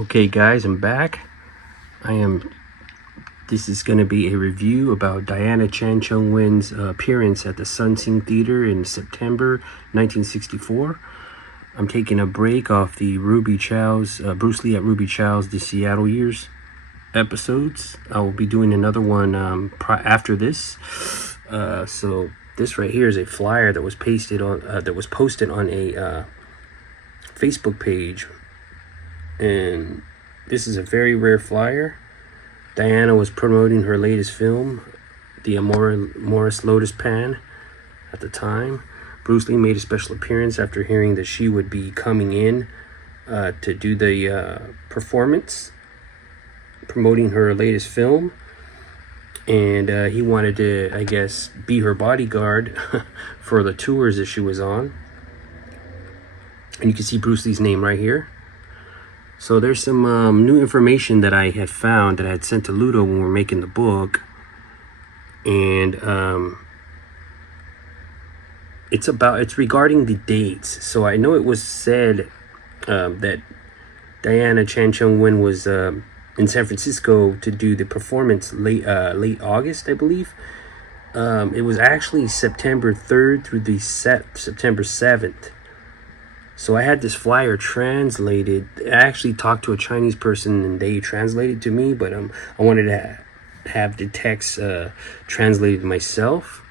Okay guys, I'm back. This is going to be a review about Diana Chung-Wen's appearance at the Sun Sing Theater in September 1964. I'm taking a break off the Bruce Lee at Ruby Chow's The Seattle Years episodes. I will be doing another one after this. So this right here is a flyer that was posted on a Facebook page. And this is a very rare flyer. Diana was promoting her latest film, the Morris Lotus Pan, at the time. Bruce Lee made a special appearance after hearing that she would be coming in to do the performance, promoting her latest film. And he wanted to, I guess, be her bodyguard for the tours that she was on. And you can see Bruce Lee's name right here. So there's some new information that I had found that I had sent to Ludo when we were making the book. And it's regarding the dates. So I know it was said that Diana Chung-Wen was in San Francisco to do the performance late August, I believe. It was actually September 3rd through the September 7th. So I had this flyer translated. I actually talked to a Chinese person and they translated to me, but I wanted to have the text translated myself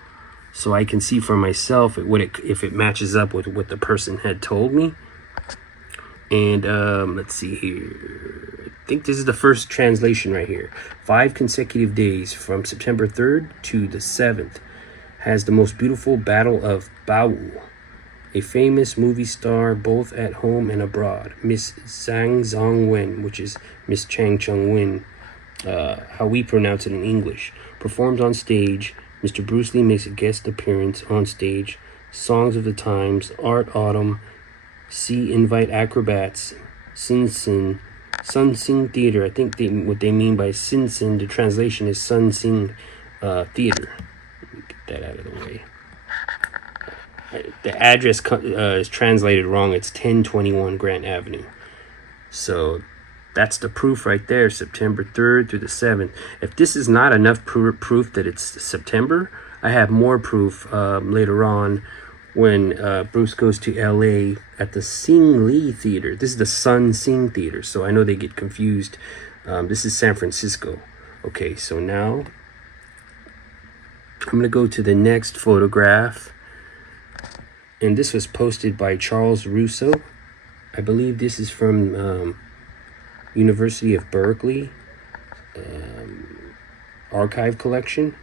so I can see for myself if it matches up with what the person had told me. And let's see here. I think this is the first translation right here. 5 consecutive days from September 3rd to the 7th has the most beautiful battle of Baowu. A famous movie star both at home and abroad, Miss Chung-Wen, which is Miss Chung-Wen, how we pronounce it in English, performed on stage. Mr. Bruce Lee makes a guest appearance on stage. Songs of the Times, Art Autumn, Sea Invite Acrobats, Sun Sing Theater. I think what they mean by Sun Sing, the translation is Sun Sing Theater. Let me get that out of the way. The address is translated wrong. It's 1021 Grant Avenue. So that's the proof right there, September 3rd through the 7th. If this is not enough proof that it's September, I have more proof later on when Bruce goes to LA at the Sing Lee Theater. This is the Sun Sing Theater, so I know they get confused. This is San Francisco. Okay, so now I'm going to go to the next photograph. And this was posted by Charles Russo. I believe this is from University of Berkeley archive collection.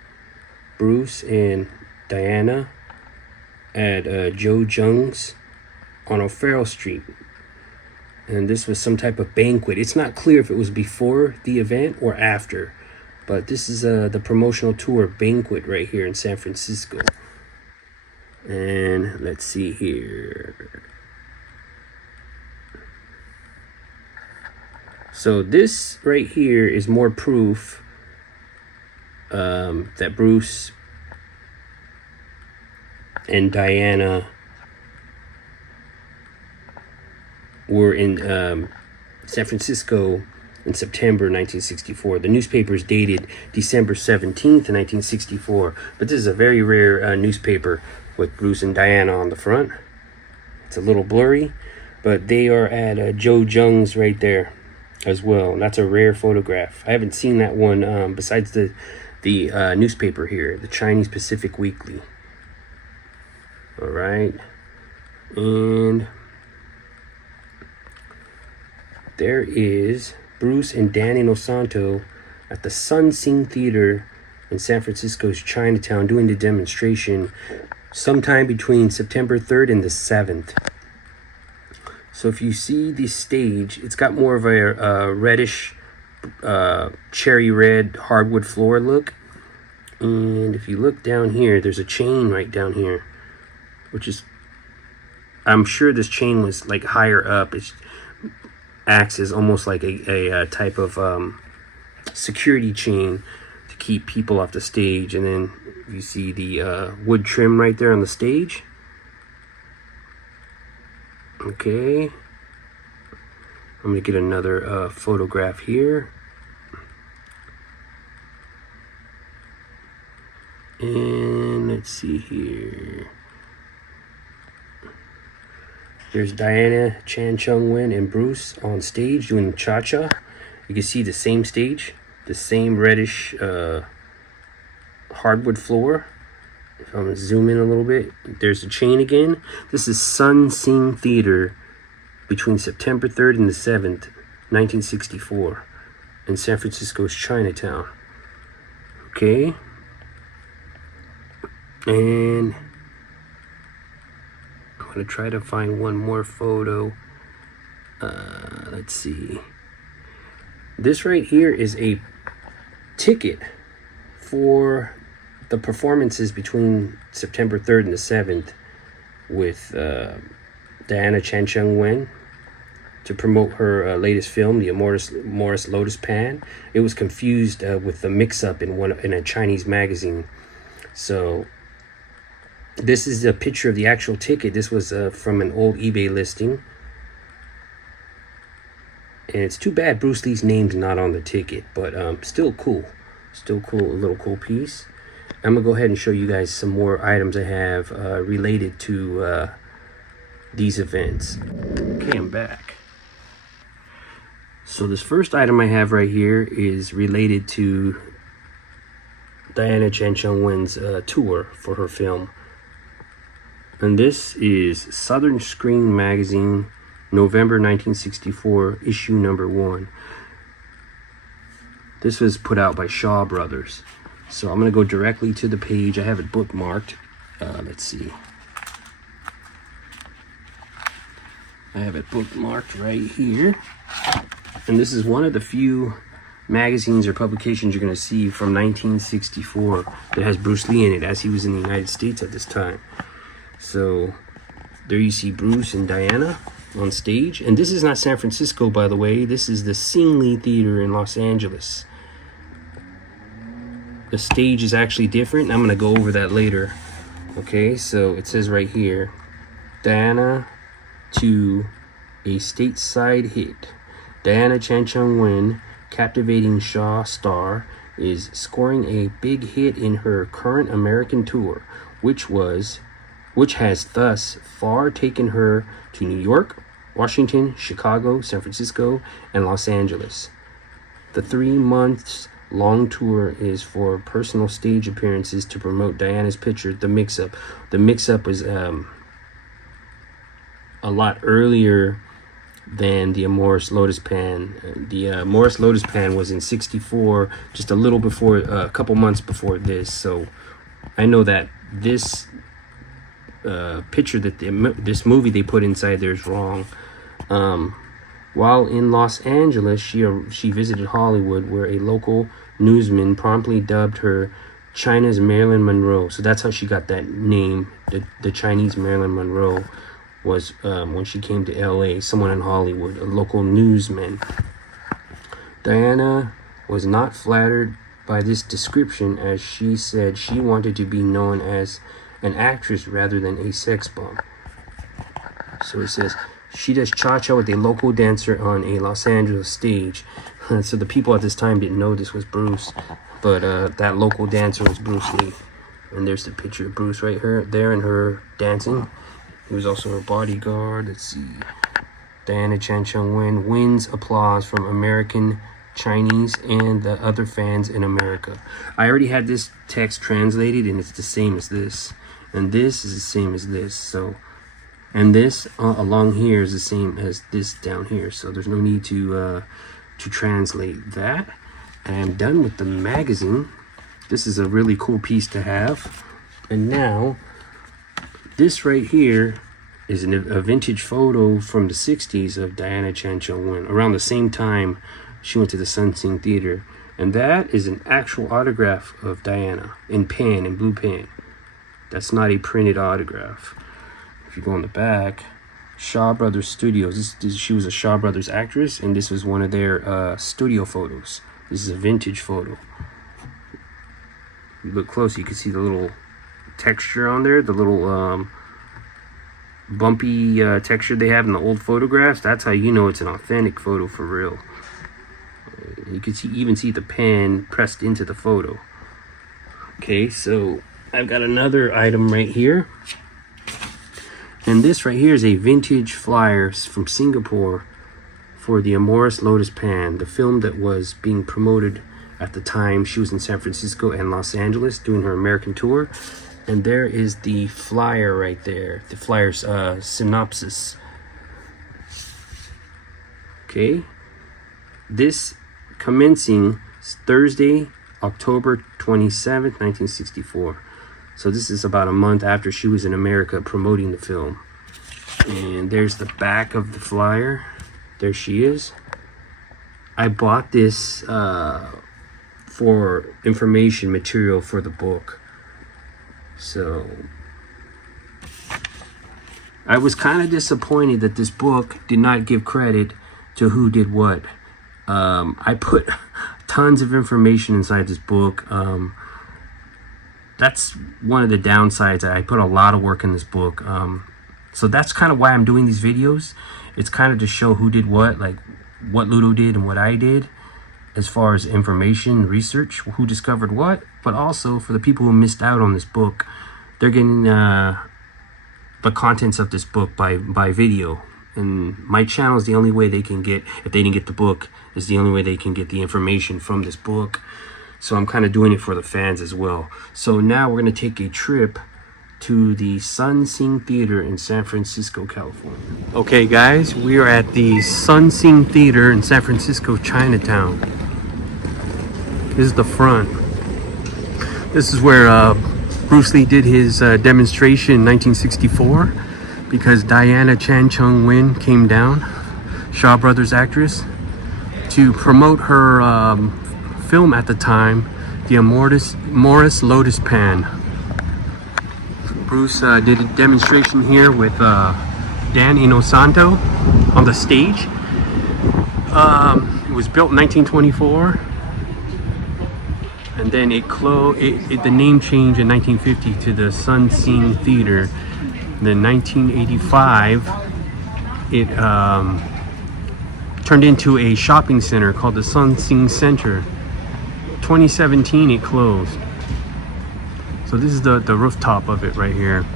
Bruce and Diana at Joe Jung's on O'Farrell Street. And this was some type of banquet. It's not clear if it was before the event or after. But this is the promotional tour banquet right here in San Francisco. And let's see here. So this right here is more proof that Bruce and Diana were in San Francisco in September 1964. The newspaper is dated December 17th, 1964. But this is a very rare newspaper with Bruce and Diana on the front. It's a little blurry, but they are at Joe Jung's right there as well. And that's a rare photograph. I haven't seen that one besides the newspaper here, the Chinese Pacific Weekly. All right. And there is Bruce and Danny Nosanto at the Sun Sing Theater in San Francisco's Chinatown doing the demonstration sometime between September 3rd and the 7th. So if you see the stage, it's got more of a reddish cherry red hardwood floor look. And if you look down here, there's a chain right down here, which is, I'm sure this chain was like higher up. It acts as almost like a type of security chain to keep people off the stage. And then you see the wood trim right there on the stage. Okay. I'm gonna get another photograph here. And let's see here. There's Diana, Chan, Chung-Wen, and Bruce on stage doing cha-cha. You can see the same stage, the same reddish hardwood floor. If I'm gonna zoom in a little bit, there's the chain again. This is Sun Sing Theater between September 3rd and the 7th, 1964, in San Francisco's Chinatown. Okay. And I'm gonna try to find one more photo. Let's see. This right here is a ticket for the performances between September 3rd and the 7th with Diana Chan Chung-Wen to promote her latest film, the Morris Lotus Pan. It was confused with the mix-up in a Chinese magazine. So this is a picture of the actual ticket. This was from an old eBay listing. And it's too bad Bruce Lee's name's not on the ticket, but still cool. Still cool, a little cool piece. I'm going to go ahead and show you guys some more items I have related to these events. Okay, I'm back. So this first item I have right here is related to Diana Chan Chung-Wen's tour for her film. And this is Southern Screen Magazine, November 1964, issue number 1. This was put out by Shaw Brothers. So I'm going to go directly to the page. I have it bookmarked. Let's see. I have it bookmarked right here. And this is one of the few magazines or publications you're going to see from 1964 that has Bruce Lee in it, as he was in the United States at this time. So there you see Bruce and Diana on stage. And this is not San Francisco, by the way. This is the Sing Lee Theater in Los Angeles. The stage is actually different, and I'm going to go over that later. Okay, so it says right here, Diana to a stateside hit. Diana Chan Chung-Wen, captivating Shaw star, is scoring a big hit in her current American tour, which has thus far taken her to New York, Washington, Chicago, San Francisco, and Los Angeles. The 3 months long tour is for personal stage appearances to promote Diana's picture, The Mix-Up. The Mix-Up was a lot earlier than the Morris Lotus Pan. The Morris Lotus Pan was in 64, just a little before, a couple months before this. So I know that this picture that this movie they put inside there is wrong. While in Los Angeles, she visited Hollywood, where a local newsman promptly dubbed her China's Marilyn Monroe. So that's how she got that name. The Chinese Marilyn Monroe was when she came to LA, someone in Hollywood, a local newsman. Diana was not flattered by this description, as she said she wanted to be known as an actress rather than a sex bomb. So it says she does cha-cha with a local dancer on a Los Angeles stage. So the people at this time didn't know this was Bruce, but that local dancer was Bruce Lee. And there's the picture of Bruce right there and her dancing. He was also her bodyguard. Let's see. Diana Chan Chung-Wen wins applause from American, Chinese, and the other fans in America. I already had this text translated, and it's the same as this. And this is the same as this. So, and this along here is the same as this down here. So there's no need to translate that. And I'm done with the magazine. This is a really cool piece to have. And now, this right here is a vintage photo from the 60s of Diana Chan Chung-Wen. Around the same time she went to the Sun Sing Theater. And that is an actual autograph of Diana in pen, in blue pen. That's not a printed autograph. If you go on the back, Shaw Brothers Studios. She was a Shaw Brothers actress, and this was one of their studio photos. This is a vintage photo. If you look close, you can see the little texture on there, the little bumpy texture they have in the old photographs, that's how you know it's an authentic photo for real. You can even see the pen pressed into the photo. Okay, so I've got another item right here. And this right here is a vintage flyer from Singapore for the Amoris Lotus Pan, the film that was being promoted at the time. She was in San Francisco and Los Angeles doing her American tour. And there is the flyer right there, the flyer's synopsis. Okay, this commencing Thursday, October 27th, 1964. So this is about a month after she was in America promoting the film. And there's the back of the flyer. There she is. I bought this for information material for the book. So I was kind of disappointed that this book did not give credit to who did what. I put tons of information inside this book. That's one of the downsides. I put a lot of work in this book. So that's kind of why I'm doing these videos. It's kind of to show who did what, like what Ludo did and what I did as far as information, research, who discovered what, but also for the people who missed out on this book, they're getting the contents of this book by video. And my channel is the only way they can get, if they didn't get the book, is the only way they can get the information from this book. So I'm kind of doing it for the fans as well. So now we're going to take a trip to the Sun Sing Theater in San Francisco, California. Okay guys, we are at the Sun Sing Theater in San Francisco, Chinatown. This is the front. This is where Bruce Lee did his demonstration in 1964 because Diana Chung-Wen came down, Shaw Brothers actress, to promote her film at the time, the Amoris Lotus Pan. Bruce did a demonstration here with Dan Inosanto on the stage. It was built in 1924, and then the name changed in 1950 to the Sun Sing Theater. Then 1985, it turned into a shopping center called the Sun Sing Center. 2017, it closed. So this is the rooftop of it right here.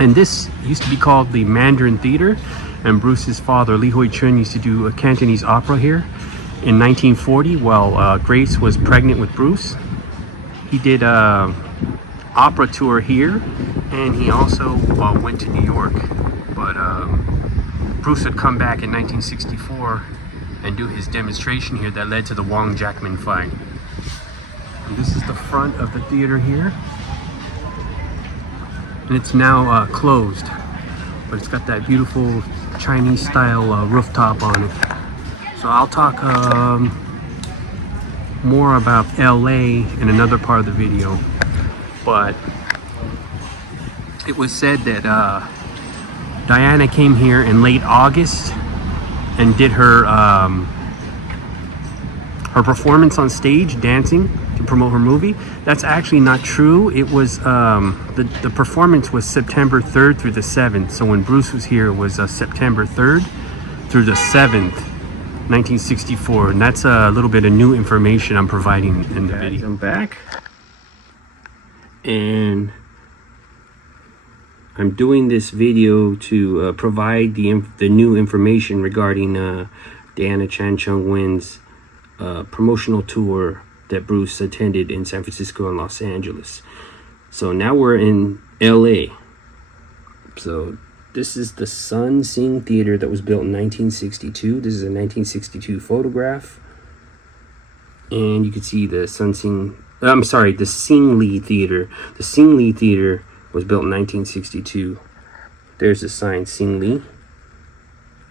And this used to be called the Mandarin Theater. And Bruce's father, Li Hoi Chun, used to do a Cantonese opera here in 1940 while Grace was pregnant with Bruce. He did a opera tour here, and he also went to New York. But Bruce would come back in 1964 and do his demonstration here that led to the Wong Jackman fight. And this is the front of the theater here. And it's now closed, but it's got that beautiful Chinese style rooftop on it. So I'll talk more about LA in another part of the video, but it was said that Diana came here in late August and did her her performance on stage, dancing to promote her movie. That's actually not true. It was the performance was September 3rd through the 7th. So when Bruce was here, it was September 3rd through the 7th, 1964. And that's a little bit of new information I'm providing in the video. I'm back, and I'm doing this video to provide the new information regarding Diana Chung-Wen's promotional tour that Bruce attended in San Francisco and Los Angeles. So now we're in LA. So this is the Sun Sing Theater that was built in 1962. This is a 1962 photograph. And you can see the the Sing Lee Theater. The Sing Lee Theater was built in 1962. There's the sign, Sing Lee.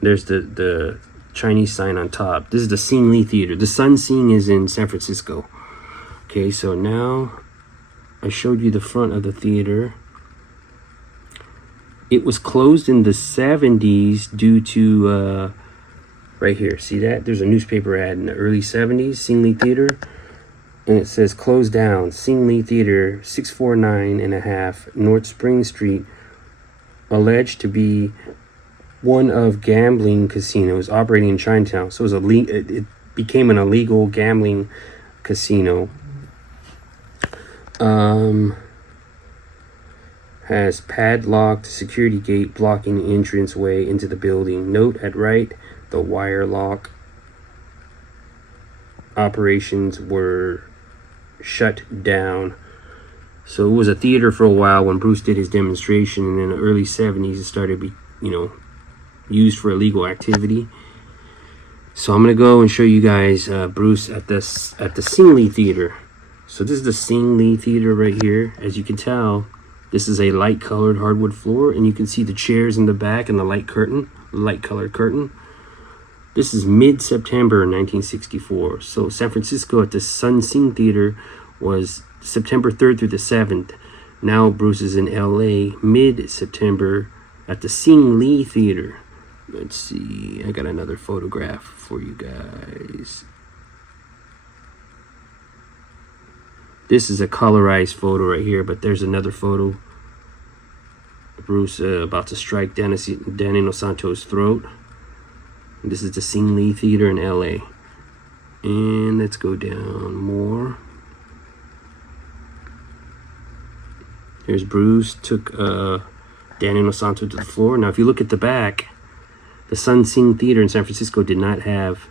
There's the Chinese sign on top. This is the Sing Lee Theater. The Sun Sing is in San Francisco. Okay, so now I showed you the front of the theater. It was closed in the 70s due to, right here, see that? There's a newspaper ad in the early 70s, Sing Lee Theater. And it says, closed down, Sing Lee Theater, 649 and a half, North Spring Street, alleged to be one of gambling casinos operating in Chinatown. So it became an illegal gambling casino. Has padlocked security gate blocking the entrance way into the building. Note at right, the wire lock operations were shut down. So it was a theater for a while when Bruce did his demonstration, and in the early 70s it started to be, used for illegal activity. So I'm gonna go and show you guys Bruce at the Sing Lee Theater. So this is the Sing Lee Theater right here. As you can tell, this is a light colored hardwood floor, and you can see the chairs in the back and the light colored curtain. This is mid-September 1964. So San Francisco at the Sun Sing Theater was September 3rd through the 7th. Now Bruce is in LA mid-September at the Sing Lee Theater. Let's see, I got another photograph for you guys. This is a colorized photo right here, but there's another photo. Bruce about to strike Danny Inosanto's throat. This is the Sing Lee Theater in LA. And let's go down more. Here's Bruce, took Danny Inosanto to the floor. Now if you look at the back, the Sun Sing Theater in San Francisco did not have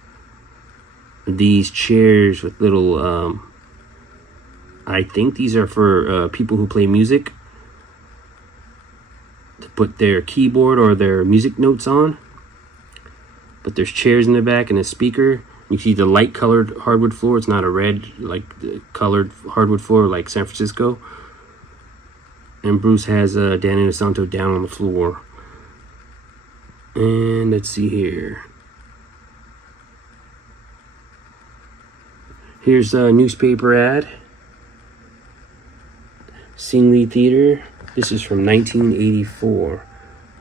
these chairs with little, I think these are for people who play music, to put their keyboard or their music notes on. But there's chairs in the back and a speaker. You see the light colored hardwood floor. It's not a red, like the colored hardwood floor like San Francisco. And Bruce has Danny Inosanto down on the floor. And let's see here. Here's a newspaper ad. Sing Lee Theater. This is from 1984.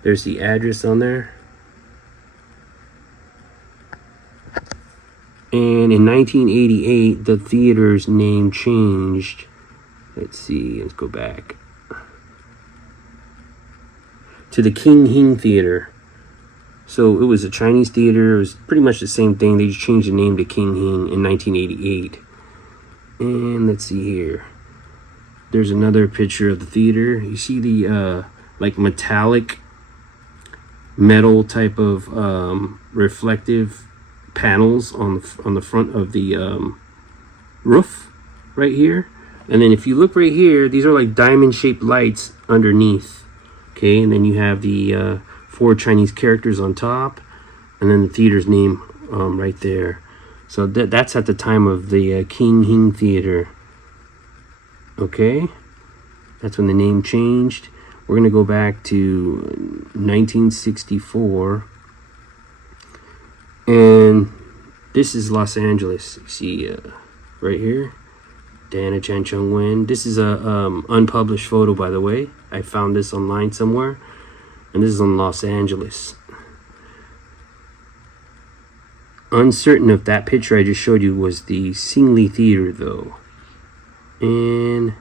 There's the address on there. And in 1988, the theater's name changed. Let's see, let's go back. To the King Hing Theater. So it was a Chinese theater. It was pretty much the same thing. They just changed the name to King Hing in 1988. And let's see here. There's another picture of the theater. You see the like metallic metal type of reflective panels on the front of the roof right here. And then if you look right here, these are like diamond shaped lights underneath. Okay, and then you have the 4 Chinese characters on top, and then the theater's name right there. So that's at the time of the King Hing Theater. Okay, that's when the name changed. We're gonna go back to 1964, and this is Los Angeles. You see right here, Diana Chan Chung-Wen. This is a unpublished photo, by the way. I found this online somewhere, and this is in Los Angeles. Uncertain if that picture I just showed you was the Sing Lee Theater, though. And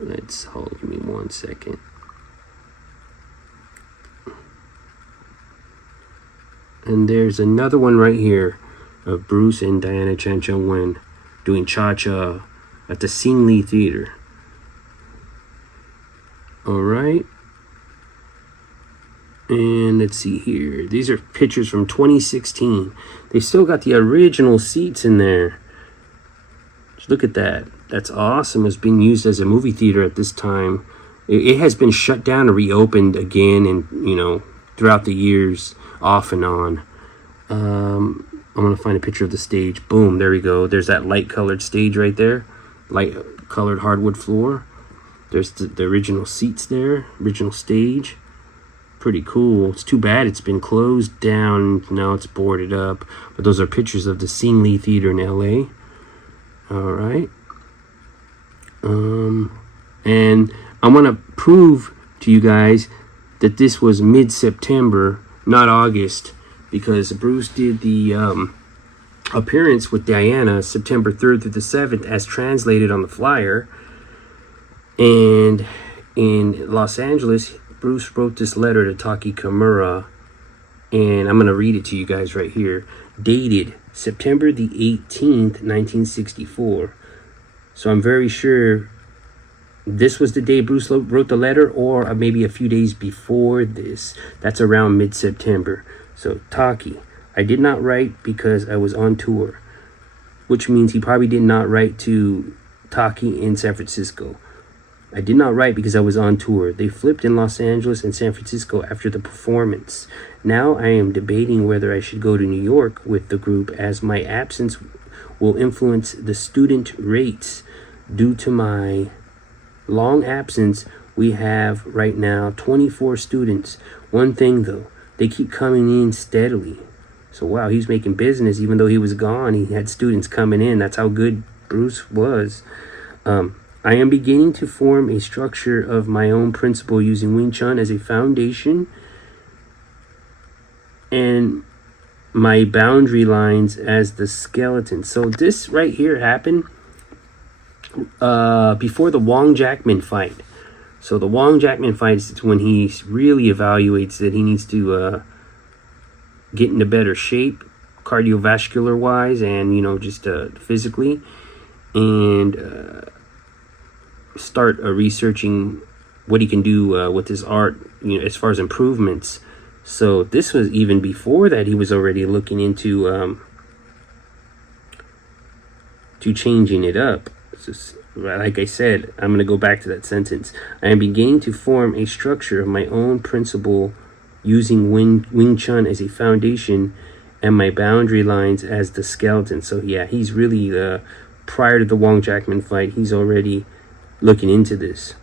give me 1 second. And there's another one right here of Bruce and Diana Chan Chung-Wen doing cha-cha at the Sing Lee Theater. All right. And let's see here. These are pictures from 2016. They still got the original seats in there. Just look at that. That's awesome. It's being used as a movie theater at this time. It has been shut down and reopened again, and throughout the years, off and on. I'm gonna find a picture of the stage. Boom, there we go. There's that light colored stage right there. Light colored hardwood floor. There's the original seats there, original stage. Pretty cool. It's too bad it's been closed down. Now it's boarded up. But those are pictures of the Sing Lee Theater in LA. All right. And I want to prove to you guys that this was mid-September, not August, because Bruce did the appearance with Diana September 3rd through the 7th as translated on the flyer. And in Los Angeles, Bruce wrote this letter to Taki Kimura, and I'm going to read it to you guys right here. Dated September the 18th, 1964. So I'm very sure this was the day Bruce wrote the letter, or maybe a few days before this. That's around mid-September. So, Taki, I did not write because I was on tour, which means he probably did not write to Taki in San Francisco. I did not write because I was on tour. They flipped in Los Angeles and San Francisco after the performance. Now I am debating whether I should go to New York with the group, as my absence will influence the student rates. Due to my long absence, we have right now 24 students. One thing though, they keep coming in steadily. So wow, he's making business. Even though he was gone, he had students coming in. That's how good Bruce was. I am beginning to form a structure of my own principle using Wing Chun as a foundation and my boundary lines as the skeleton. So this right here happened before the Wong Jackman fight. So the Wong Jackman fight is when he really evaluates that he needs to get into better shape, cardiovascular wise, and just physically, and start researching what he can do with his art, as far as improvements. So this was even before that. He was already looking into to changing it up. Just, like I said, I'm going to go back to that sentence. I am beginning to form a structure of my own principle using Wing Chun as a foundation and my boundary lines as the skeleton. So yeah, he's really prior to the Wong Jackman fight, he's already looking into this.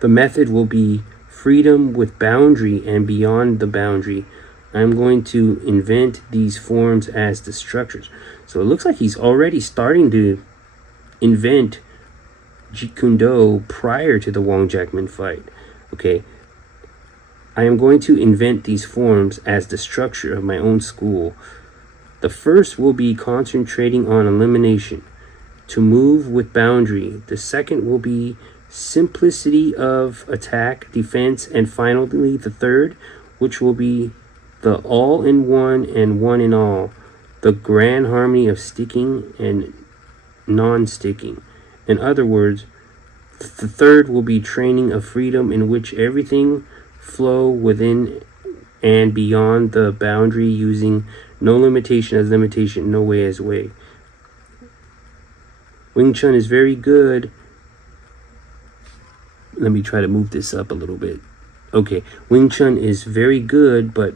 The method will be freedom with boundary and beyond the boundary. I'm going to invent these forms as the structures. So it looks like he's already starting to invent Jeet Kune Do prior to the Wong Jackman fight. Okay. I am going to invent these forms as the structure of my own school. The first will be concentrating on elimination, to move with boundary. The second will be simplicity of attack, defense, and finally the third, which will be the all-in-one and one-in-all, the grand harmony of sticking and non-sticking. In other words, the third will be training of freedom, in which everything flow within and beyond the boundary, using no limitation as limitation, no way as way. Wing Chun is very good. Let me try to move this up a little bit. Okay, Wing Chun is very good, but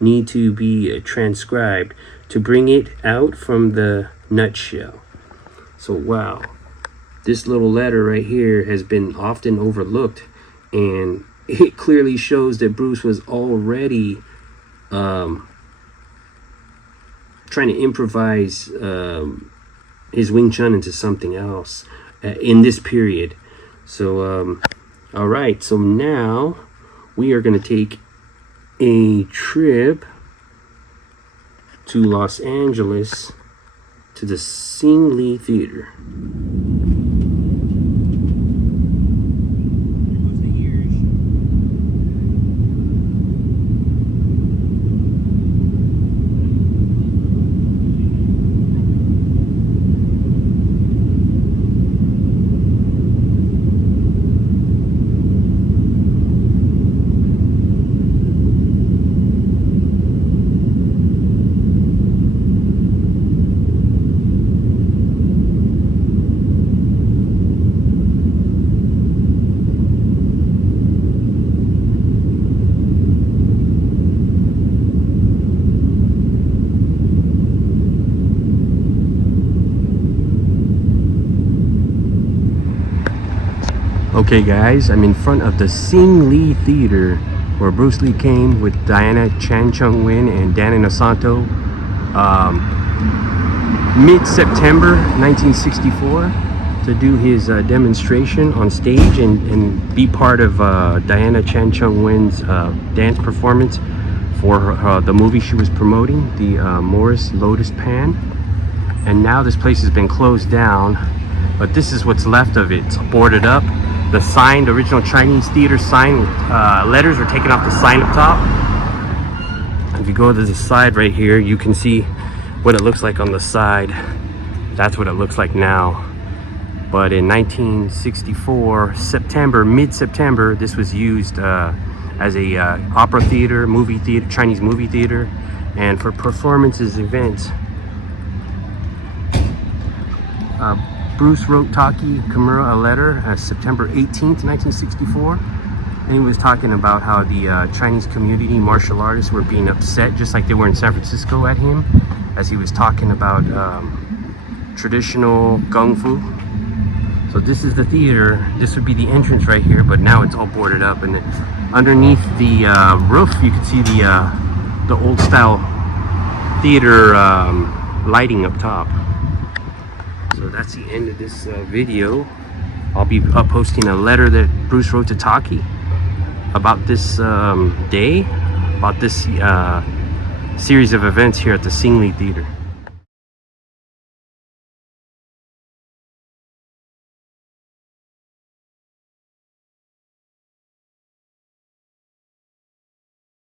need to be transcribed to bring it out from the nutshell. So wow, this little letter right here has been often overlooked, and it clearly shows that Bruce was already trying to improvise his Wing Chun into something else in this period. So all right, so now we are going to take a trip to Los Angeles to the Sing Lee Theater. Okay guys, I'm in front of the Sing Lee Theater, where Bruce Lee came with Diana Chung-Wen and Dan Inosanto mid-September 1964 to do his demonstration on stage and be part of Diana Chung-Wen's dance performance for the movie she was promoting, the Morris Lotus Pan. And now this place has been closed down, but this is what's left of it. It's boarded up. The sign, the original Chinese theater sign, letters were taken off the sign up top. If you go to the side right here, you can see what it looks like on the side. That's what it looks like now. But in 1964, mid-September, this was used as a opera theater, movie theater, Chinese movie theater, and for performances, events. Bruce wrote Taki Kimura a letter September 18th, 1964. And he was talking about how the Chinese community martial artists were being upset, just like they were in San Francisco at him, as he was talking about traditional Kung Fu. So this is the theater. This would be the entrance right here, but now it's all boarded up. And underneath the roof, you can see the old style theater lighting up top. So that's the end of this video. I'll be posting a letter that Bruce wrote to Taki about this day, about this series of events here at the Singli Theater.